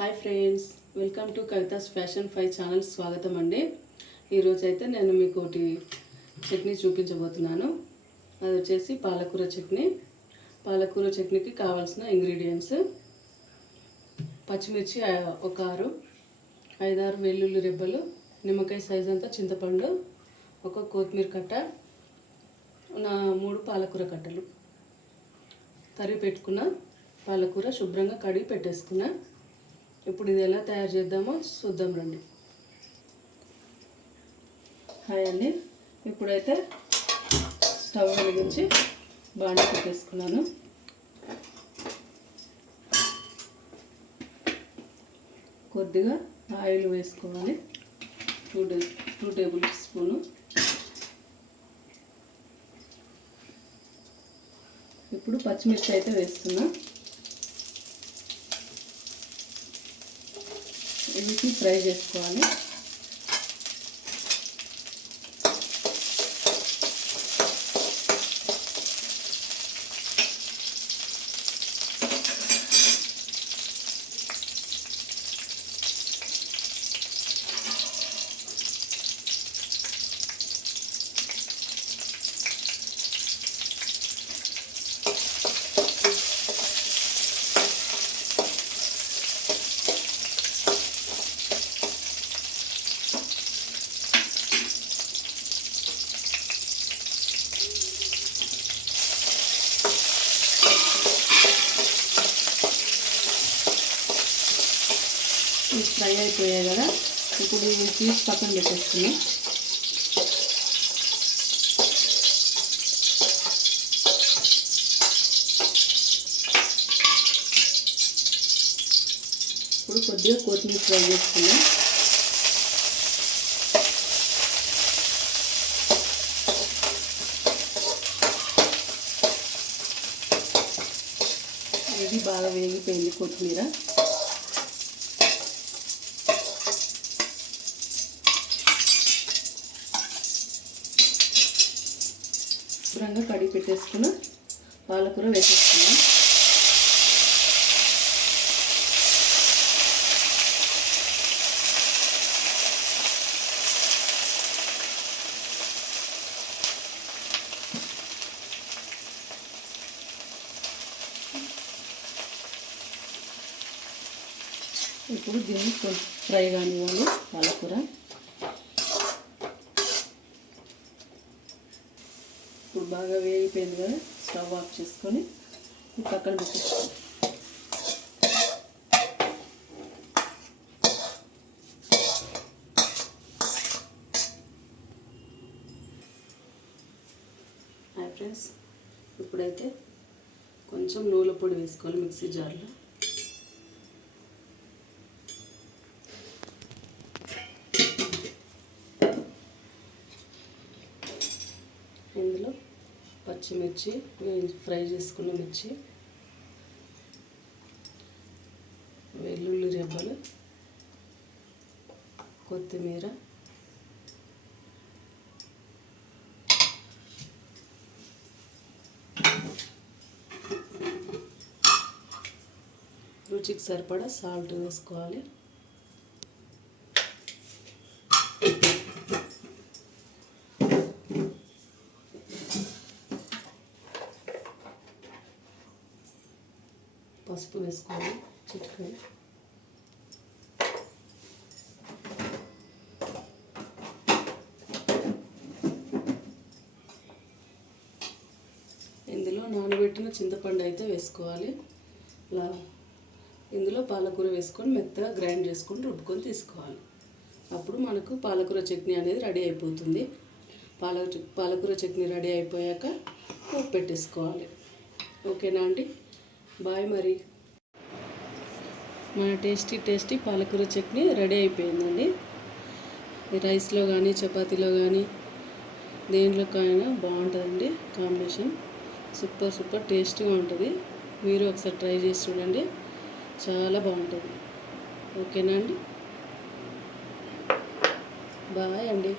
Hi friends, welcome to Kavitha's fashion 5 channel స్వాగతం అండి. ఈరోజు అయితే నేను మీకు ఒకటి చట్నీ చూపించబోతున్నాను. అది వచ్చేసి పాలకూర చట్నీ. పాలకూర చట్నీకి కావాల్సిన ఇంగ్రీడియంట్స్: పచ్చిమిర్చి ఒక 5-6 వెల్లుల్లి రెబ్బలు, నిమ్మకాయ సైజ్ అంతా చింతపండు, ఒక కొత్తిమీర కట్ట, 3 పాలకూర కట్టలు. తరిగి పెట్టుకున్న పాలకూర శుభ్రంగా కడిగి పెట్టేసుకున్నా. ఇప్పుడు ఇది ఎలా తయారు చేద్దామో చూద్దాం రండి. హాయ్ అండి. ఇప్పుడైతే స్టవ్ వెలిగించి బాండి పెట్టేసుకున్నాను. కొద్దిగా ఆయిల్ వేసుకోవాలి, 2 టేబుల్ స్పూను. ఇప్పుడు పచ్చిమిర్చి అయితే వేస్తున్నా. వీటిని ఫ్రై చేసుకోవాలి. ఫ్రై అయిపోయాయి కదా, ఇప్పుడు ఇవి తీసి పక్కన పెట్టేసుకున్నాం. ఇప్పుడు కొద్దిగా కొత్తిమీర ఫ్రై చేసుకున్నాం. ఇది బాగా వేగిపోయింది కొత్తిమీర. శుభ్రంగా కడిగి పెట్టేసుకున్న పాలకూర వేసేసుకున్నాం. ఇప్పుడు దీన్ని ఫ్రై కానివ్వాలి పాలకూర. ఇప్పుడు బాగా వేగిపోయింది కదా, స్టవ్ ఆఫ్ చేసుకొని పక్కన పెట్టేసుకోండి. హాయ్ ఫ్రెండ్స్, ఇప్పుడైతే కొంచెం నువ్వుల పొడి వేసుకోవాలి మిక్సీ జార్లో. ఇందులో పచ్చిమిర్చి, ఫ్రై చేసుకున్న మిర్చి, వెల్లుల్లి రెబ్బలు, కొత్తిమీర, రుచికి సరిపడా సాల్ట్ వేసుకోవాలి. పసుపు వేసుకోవాలి చిటికెడు. ఇందులో నానబెట్టిన చింతపండు అయితే వేసుకోవాలి. ఇందులో పాలకూర వేసుకొని మెత్తగా గ్రైండ్ చేసుకొని రుబ్బుకొని తీసుకోవాలి. అప్పుడు మనకు పాలకూర చట్నీ అనేది రెడీ అయిపోతుంది. పాలకూర చట్నీ రెడీ అయిపోయాక ఉప్పు పెట్టేసుకోవాలి. ఓకేనా అండి? బాయ్. మరి మన టేస్టీ పాలకూర చట్నీ రెడీ అయిపోయిందండి. రైస్లో కానీ చపాతీలో కానీ దేంట్లోకైనా బాగుంటుందండి. కాంబినేషన్ సూపర్ టేస్టీగా ఉంటుంది. మీరు ఒకసారి ట్రై చేసి చూడండి, చాలా బాగుంటుంది. ఓకేనా అండి? బాయ్ అండి.